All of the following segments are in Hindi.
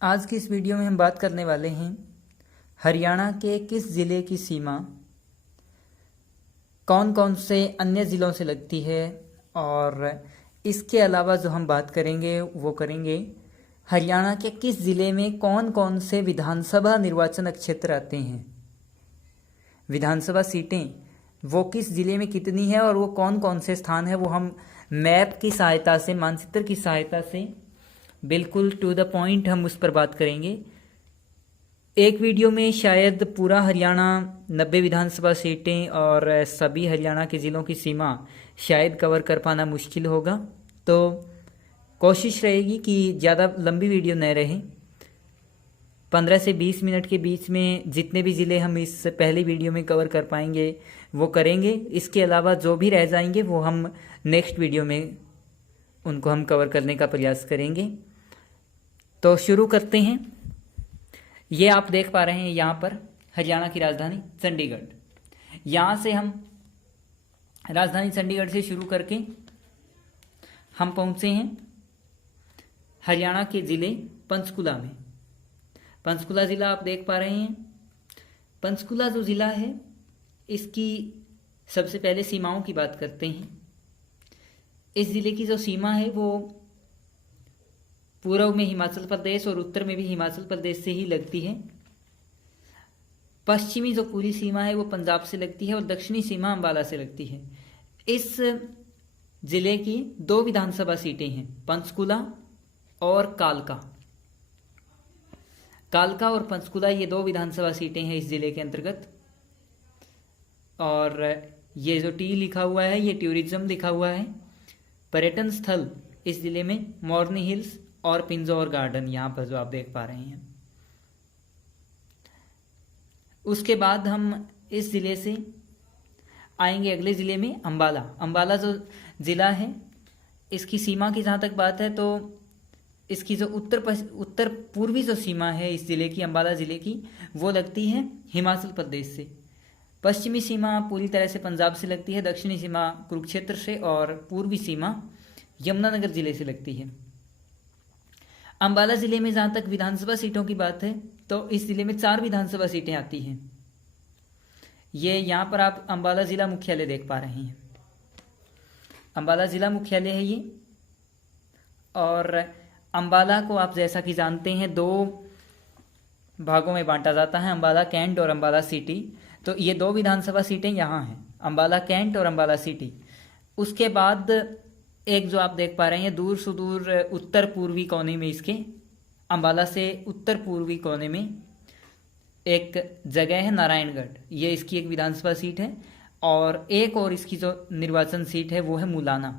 आज की इस वीडियो में हम बात करने वाले हैं हरियाणा के किस ज़िले की सीमा कौन कौन से अन्य ज़िलों से लगती है। और इसके अलावा जो हम बात करेंगे वो करेंगे हरियाणा के किस ज़िले में कौन कौन से विधानसभा निर्वाचन क्षेत्र आते हैं। विधानसभा सीटें वो किस ज़िले में कितनी है और वो कौन कौन से स्थान है, वो हम मैप की सहायता से, मानचित्र की सहायता से बिल्कुल टू द पॉइंट हम उस पर बात करेंगे। एक वीडियो में शायद पूरा हरियाणा 90 विधानसभा सीटें और सभी हरियाणा के ज़िलों की सीमा शायद कवर कर पाना मुश्किल होगा, तो कोशिश रहेगी कि ज़्यादा लंबी वीडियो न रहे। 15 से 20 मिनट के बीच में जितने भी ज़िले हम इस पहली वीडियो में कवर कर पाएंगे वो करेंगे। इसके अलावा जो भी रह जाएंगे वो हम नेक्स्ट वीडियो में उनको हम कवर करने का प्रयास करेंगे। तो शुरू करते हैं। ये आप देख पा रहे हैं यहाँ पर हरियाणा की राजधानी चंडीगढ़। यहाँ से हम राजधानी चंडीगढ़ से शुरू करके हम पहुँचे हैं हरियाणा के ज़िले पंचकुला में। पंचकुला ज़िला आप देख पा रहे हैं। पंचकुला जो ज़िला है इसकी सबसे पहले सीमाओं की बात करते हैं। इस ज़िले की जो सीमा है वो पूर्व में हिमाचल प्रदेश और उत्तर में भी हिमाचल प्रदेश से ही लगती है। पश्चिमी जो पूरी सीमा है वो पंजाब से लगती है और दक्षिणी सीमा अंबाला से लगती है। इस ज़िले की 2 विधानसभा सीटें हैं, पंचकुला और कालका। कालका और पंचकुला ये 2 विधानसभा सीटें हैं इस ज़िले के अंतर्गत। और ये जो टी लिखा हुआ है ये टूरिज्म लिखा हुआ है। पर्यटन स्थल इस ज़िले में मोरनी हिल्स और पिंजौर गार्डन यहाँ पर जो आप देख पा रहे हैं। उसके बाद हम इस ज़िले से आएंगे अगले ज़िले में अंबाला। अंबाला जो ज़िला है इसकी सीमा की जहाँ तक बात है तो इसकी जो उत्तर पूर्वी जो सीमा है इस ज़िले की, अंबाला ज़िले की, वो लगती है हिमाचल प्रदेश से। पश्चिमी सीमा पूरी तरह से पंजाब से लगती है, दक्षिणी सीमा कुरुक्षेत्र से और पूर्वी सीमा यमुनानगर ज़िले से लगती है। अंबाला ज़िले में जहाँ तक विधानसभा सीटों की बात है तो इस ज़िले में 4 विधानसभा सीटें आती हैं। ये यहाँ पर आप अंबाला ज़िला मुख्यालय देख पा रहे हैं। अंबाला ज़िला मुख्यालय है ये। और अंबाला को आप जैसा कि जानते हैं 2 भागों में बांटा जाता है, अंबाला कैंट और अंबाला सिटी। तो ये 2 विधानसभा सीटें यहाँ हैं, अंबाला कैंट और अंबाला सिटी। उसके बाद एक जो आप देख पा रहे हैं दूर सुदूर उत्तर पूर्वी कोने में, इसके अंबाला से उत्तर पूर्वी कोने में एक जगह है नारायणगढ़, ये इसकी एक विधानसभा सीट है। और एक और इसकी जो निर्वाचन सीट है वो है मुलाना,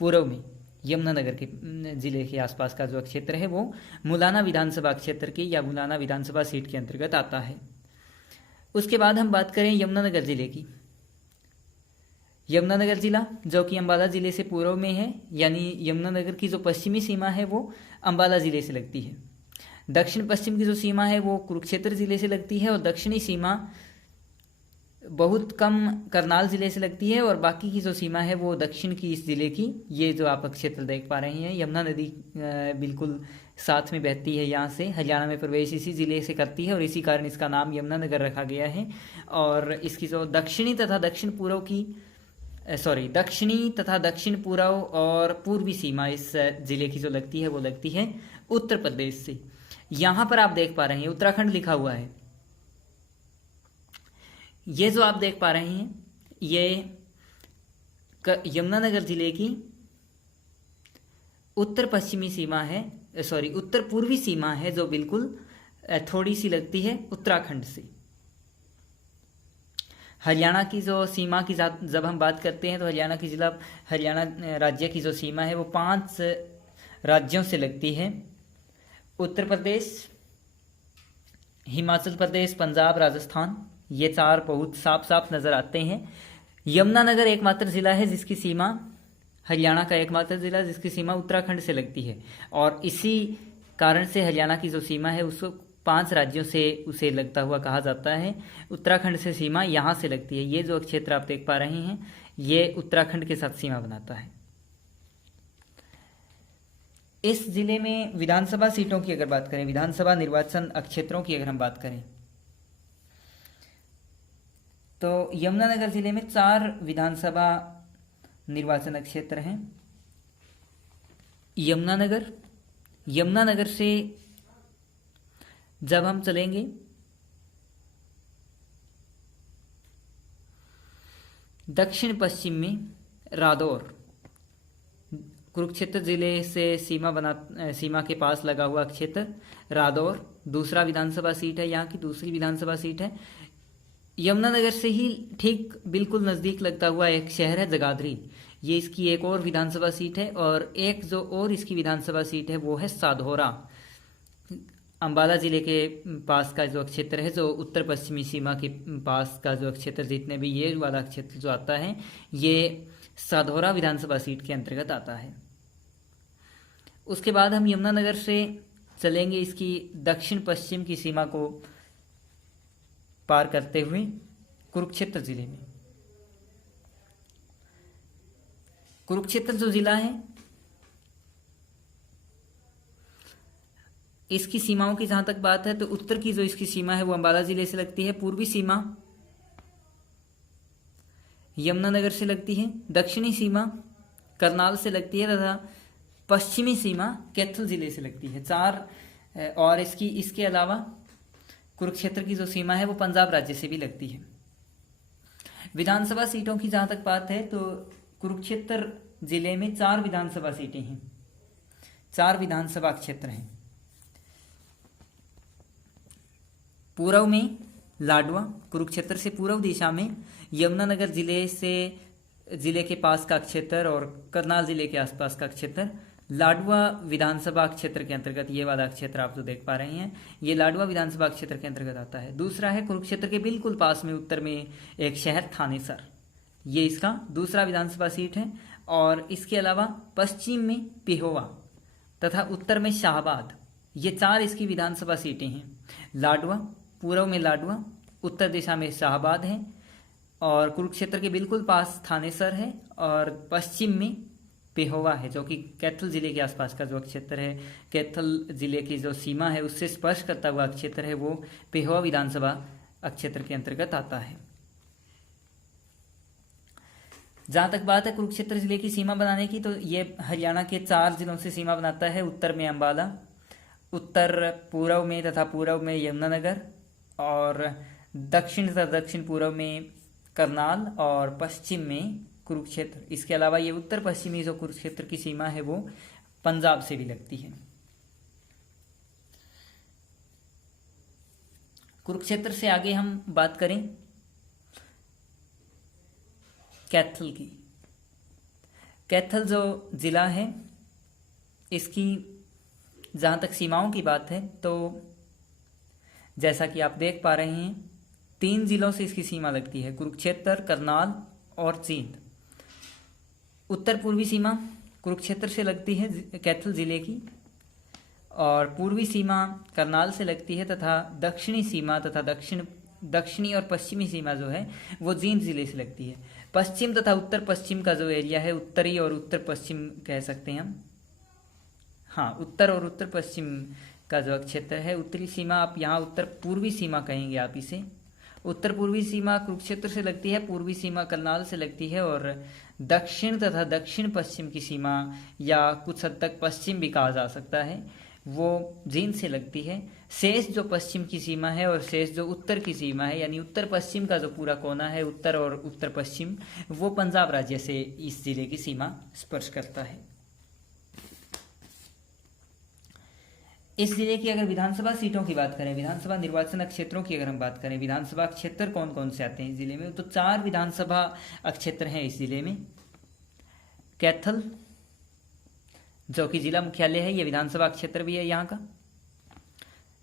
पूर्व में यमुनानगर के ज़िले के आसपास का जो क्षेत्र है वो मुलाना विधानसभा क्षेत्र की या मुलाना विधानसभा सीट के अंतर्गत आता है। उसके बाद हम बात करें यमुनानगर ज़िले की। यमुनानगर ज़िला जो कि अंबाला ज़िले से पूर्व में है, यानी यमुनानगर की जो पश्चिमी सीमा है वो अंबाला ज़िले से लगती है। दक्षिण पश्चिम की जो सीमा है वो कुरुक्षेत्र ज़िले से लगती है और दक्षिणी सीमा बहुत कम करनाल ज़िले से लगती है। और बाकी की जो सीमा है वो दक्षिण की इस ज़िले की, ये जो आप क्षेत्र देख पा रहे हैं, यमुना नदी बिल्कुल साथ में बहती है यहाँ से, हरियाणा में प्रवेश इसी ज़िले से करती है और इसी कारण इसका नाम यमुनानगर रखा गया है। और इसकी जो दक्षिणी तथा दक्षिण दक्षिण पूर्व और पूर्वी सीमा इस ज़िले की जो लगती है वो लगती है उत्तर प्रदेश से। यहाँ पर आप देख पा रहे हैं उत्तराखंड लिखा हुआ है। ये जो आप देख पा रहे हैं ये यमुनानगर ज़िले की उत्तर पश्चिमी सीमा है, उत्तर पूर्वी सीमा है, जो बिल्कुल थोड़ी सी लगती है उत्तराखंड से। हरियाणा की जो सीमा की जब हम बात करते हैं तो हरियाणा राज्य की जो सीमा है वो 5 राज्यों से लगती है। उत्तर प्रदेश, हिमाचल प्रदेश, पंजाब, राजस्थान, ये 4 बहुत साफ साफ नज़र आते हैं। यमुनानगर एकमात्र ज़िला है जिसकी सीमा, हरियाणा का एकमात्र ज़िला जिसकी सीमा उत्तराखंड से लगती है। और इसी कारण से हरियाणा की जो सीमा है उसको 5 राज्यों से उसे लगता हुआ कहा जाता है। उत्तराखंड से सीमा यहाँ से लगती है। ये जो क्षेत्र आप देख पा रहे हैं ये उत्तराखंड के साथ सीमा बनाता है। इस जिले में विधानसभा सीटों की अगर बात करें, विधानसभा निर्वाचन क्षेत्रों की अगर हम बात करें, तो यमुनानगर जिले में 4 विधानसभा निर्वाचन क्षेत्र हैं। यमुनानगर से जब हम चलेंगे दक्षिण पश्चिम में रादौर, कुरुक्षेत्र जिले से सीमा के पास लगा हुआ क्षेत्र रादौर दूसरा विधानसभा सीट है, यहाँ की दूसरी विधानसभा सीट है। यमुनानगर से ही ठीक बिल्कुल नज़दीक लगता हुआ एक शहर है जगाधरी, ये इसकी एक और विधानसभा सीट है। और एक जो और इसकी विधानसभा सीट है वो है साधौरा, अंबाला जिले के पास का जो क्षेत्र है, जो उत्तर पश्चिमी सीमा के पास का जो क्षेत्र, जितने भी ये वाला क्षेत्र जो आता है ये साधौरा विधानसभा सीट के अंतर्गत आता है। उसके बाद हम यमुनानगर से चलेंगे इसकी दक्षिण पश्चिम की सीमा को पार करते हुए कुरुक्षेत्र जिले में। कुरुक्षेत्र जो जिला है, इसकी सीमाओं की जहां तक बात है तो उत्तर की जो इसकी सीमा है वो अंबाला जिले से लगती है, पूर्वी सीमा यमुनानगर से लगती है, दक्षिणी सीमा करनाल से लगती है तथा पश्चिमी सीमा कैथल जिले से लगती है। 4 और इसके अलावा कुरुक्षेत्र की जो सीमा है वो पंजाब राज्य से भी लगती है। विधानसभा सीटों की जहां तक बात है तो कुरुक्षेत्र जिले में 4 विधानसभा सीटें हैं, 4 विधानसभा क्षेत्र हैं। पूर्व में लाडवा, कुरुक्षेत्र से पूर्व दिशा में यमुनानगर जिले के पास का क्षेत्र और करनाल जिले के आसपास का क्षेत्र लाडवा विधानसभा क्षेत्र के अंतर्गत, ये वाला क्षेत्र आप जो देख पा रहे हैं ये लाडवा विधानसभा क्षेत्र के अंतर्गत आता है। दूसरा है कुरुक्षेत्र के बिल्कुल पास में उत्तर में एक शहर थानेसर, ये इसका दूसरा विधानसभा सीट है। और इसके अलावा पश्चिम में पिहोवा तथा उत्तर में शाहबाद, ये 4 इसकी विधानसभा सीटें हैं। लाडवा, पूर्व में लाडवा, उत्तर दिशा में शाहबाद है और कुरुक्षेत्र के बिल्कुल पास थानेसर है और पश्चिम में पिहोवा है, जो कि कैथल जिले के आसपास का जो क्षेत्र है, कैथल जिले की जो सीमा है उससे स्पर्श करता हुआ क्षेत्र है वो पिहोवा विधानसभा क्षेत्र के अंतर्गत आता है। जहां तक बात है कुरुक्षेत्र जिले की सीमा बनाने की, तो ये हरियाणा के 4 जिलों से सीमा बनाता है। उत्तर में अंबाला, उत्तर पूर्व में तथा पूर्व में यमुनानगर और दक्षिण तथा दक्षिण पूर्व में करनाल और पश्चिम में कुरुक्षेत्र। इसके अलावा ये उत्तर पश्चिमी जो कुरुक्षेत्र की सीमा है वो पंजाब से भी लगती है। कुरुक्षेत्र से आगे हम बात करें कैथल की। कैथल जो जिला है, इसकी जहाँ तक सीमाओं की बात है तो जैसा कि आप देख पा रहे हैं 3 जिलों से इसकी सीमा लगती है, कुरुक्षेत्र, करनाल और जींद। उत्तर पूर्वी सीमा कुरुक्षेत्र से लगती है कैथल जिले की और पूर्वी सीमा करनाल से लगती है तथा दक्षिणी सीमा तथा दक्षिणी और पश्चिमी सीमा जो है वो जींद जिले से लगती है। पश्चिम तथा उत्तर पश्चिम का जो एरिया है, उत्तरी और उत्तर पश्चिम कह सकते हैं हम, हाँ उत्तर और उत्तर पश्चिम का जो क्षेत्र है, उत्तरी सीमा आप यहाँ उत्तर पूर्वी सीमा कहेंगे आप इसे। उत्तर पूर्वी सीमा कुरुक्षेत्र से लगती है, पूर्वी सीमा करनाल से लगती है और दक्षिण तथा दक्षिण पश्चिम की सीमा या कुछ हद तक पश्चिम भी कहा जा सकता है वो जींद से लगती है। शेष जो पश्चिम की सीमा है और शेष जो उत्तर की सीमा है, यानी उत्तर पश्चिम का जो पूरा कोना है, उत्तर और उत्तर पश्चिम, वो पंजाब राज्य से इस जिले की सीमा स्पर्श करता है। इस जिले की अगर विधानसभा सीटों की बात करें, विधानसभा निर्वाचन क्षेत्रों की अगर हम बात करें, विधानसभा क्षेत्र कौन कौन से आते हैं इस जिले में, तो 4 विधानसभा क्षेत्र हैं इस जिले में। कैथल जो कि जिला मुख्यालय है, ये विधानसभा क्षेत्र भी है यहाँ का।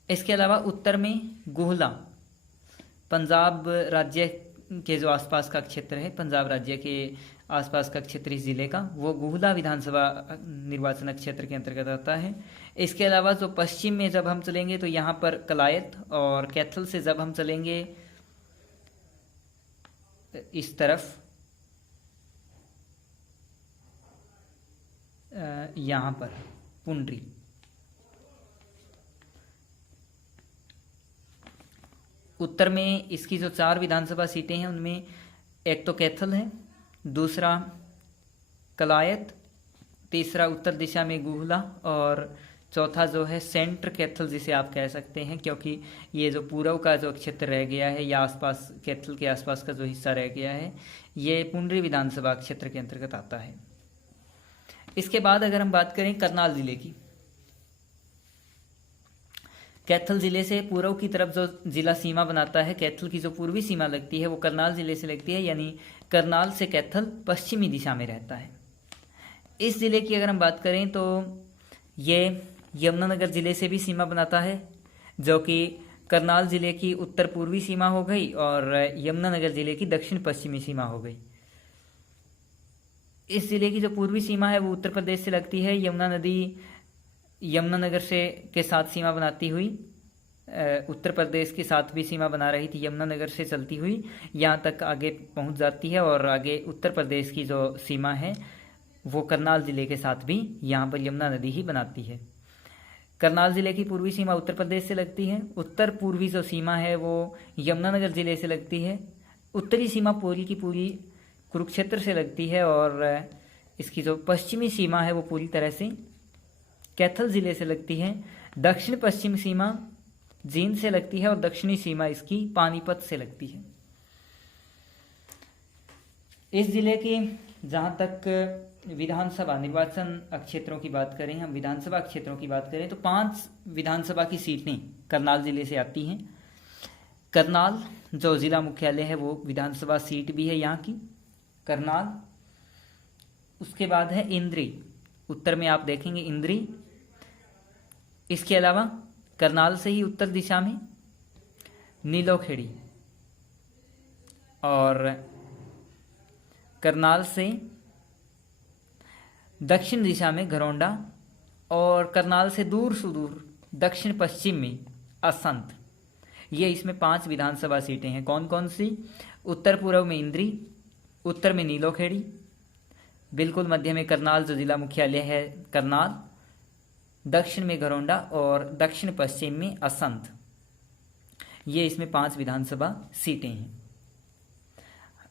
इसके अलावा उत्तर में गुहला, पंजाब राज्य के जो आसपास का क्षेत्र है, पंजाब राज्य के आसपास का क्षेत्र इस जिले का, वो गुहला विधानसभा निर्वाचन क्षेत्र के अंतर्गत आता है। इसके अलावा जो पश्चिम में जब हम चलेंगे तो यहाँ पर कलायत, और कैथल से जब हम चलेंगे इस तरफ यहाँ पर पुंड्री। उत्तर में इसकी जो 4 विधानसभा सीटें हैं उनमें एक तो कैथल है, दूसरा कलायत, तीसरा उत्तर दिशा में गुहला और चौथा जो है सेंट्र कैथल जिसे आप कह सकते हैं, क्योंकि ये जो पूर्व का जो क्षेत्र रह गया है या आसपास कैथल के आसपास का जो हिस्सा रह गया है ये पुंड्री विधानसभा क्षेत्र के अंतर्गत आता है। इसके बाद अगर हम बात करें करनाल जिले की, कैथल जिले से पूर्व की तरफ जो जिला सीमा बनाता है, कैथल की जो पूर्वी सीमा लगती है वो करनाल जिले से लगती है, यानी करनाल से कैथल पश्चिमी दिशा में रहता है। इस जिले की अगर हम बात करें तो ये यमुनानगर जिले से भी सीमा बनाता है, जो कि करनाल जिले की उत्तर पूर्वी सीमा हो गई और यमुनानगर जिले की दक्षिण पश्चिमी सीमा हो गई। इस जिले की जो पूर्वी सीमा है वो उत्तर प्रदेश से लगती है, यमुना नदी यमुनानगर से के साथ सीमा बनाती हुई उत्तर प्रदेश के साथ भी सीमा बना रही थी, यमुनानगर से चलती हुई यहाँ तक आगे पहुँच जाती है और आगे उत्तर प्रदेश की जो सीमा है वो करनाल जिले के साथ भी यहाँ पर यमुना नदी ही बनाती है। करनाल जिले की पूर्वी सीमा उत्तर प्रदेश से लगती है, उत्तर पूर्वी जो सीमा है वो यमुनानगर जिले से लगती है, उत्तरी सीमा पूरी की पूरी कुरुक्षेत्र से लगती है और इसकी जो पश्चिमी सीमा है वो पूरी तरह से कैथल जिले से लगती है। दक्षिण पश्चिम सीमा जींद से लगती है और दक्षिणी सीमा इसकी पानीपत से लगती है। इस जिले की जहाँ तक विधानसभा निर्वाचन क्षेत्रों की बात करें, हम विधानसभा क्षेत्रों की बात करें तो 5 विधानसभा की सीटें करनाल जिले से आती हैं। करनाल जो जिला मुख्यालय है वो विधानसभा सीट भी है यहाँ की, करनाल। उसके बाद है इंद्री, उत्तर में आप देखेंगे इंद्री। इसके अलावा करनाल से ही उत्तर दिशा में नीलोखेड़ी और करनाल से दक्षिण दिशा में घरौंडा और करनाल से दूर सुदूर दक्षिण पश्चिम में असंत। ये इसमें 5 विधानसभा सीटें हैं। कौन कौन सी? उत्तर पूर्व में इंद्री, उत्तर में नीलोखेड़ी, बिल्कुल मध्य में करनाल जो जिला मुख्यालय है करनाल, दक्षिण में घरौंडा और दक्षिण पश्चिम में असंत। ये इसमें 5 विधानसभा सीटें हैं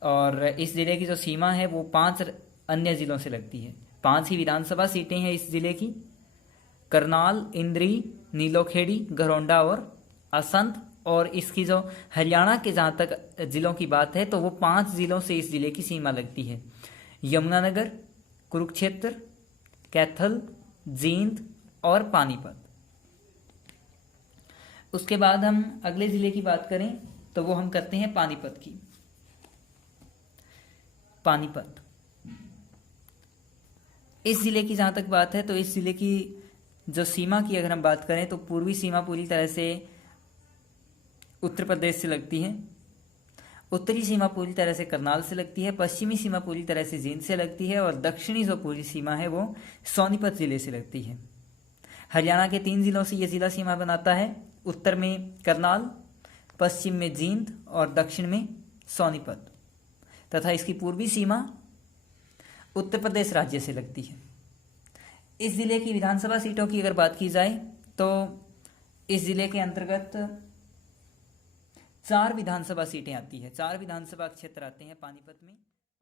और इस जिले की जो सीमा है वो 5 अन्य जिलों से लगती है। 5 ही विधानसभा सीटें हैं इस जिले की, करनाल, इंद्री, नीलोखेड़ी, घरौंडा और असंत। और इसकी जो हरियाणा के जहाँ तक जिलों की बात है तो वो 5 जिलों से इस जिले की सीमा लगती है, यमुनानगर, कुरुक्षेत्र, कैथल, जींद और पानीपत। उसके बाद हम अगले जिले की बात करें तो वो हम करते हैं पानीपत की। पानीपत इस जिले की जहाँ तक बात है तो इस जिले की जो सीमा की अगर हम बात करें तो पूर्वी सीमा पूरी तरह से उत्तर प्रदेश से लगती है, उत्तरी सीमा पूरी तरह से करनाल से लगती है, पश्चिमी सीमा पूरी तरह से जींद से लगती है और दक्षिणी जो पूरी सीमा है वो सोनीपत जिले से लगती है। हरियाणा के 3 जिलों से ये जिला सीमा बनाता है, उत्तर में करनाल, पश्चिम में जींद और दक्षिण में सोनीपत, तथा इसकी पूर्वी सीमा उत्तर प्रदेश राज्य से लगती है। इस जिले की विधानसभा सीटों की अगर बात की जाए तो इस जिले के अंतर्गत 4 विधानसभा सीटें आती है, 4 विधानसभा क्षेत्र आते हैं पानीपत में।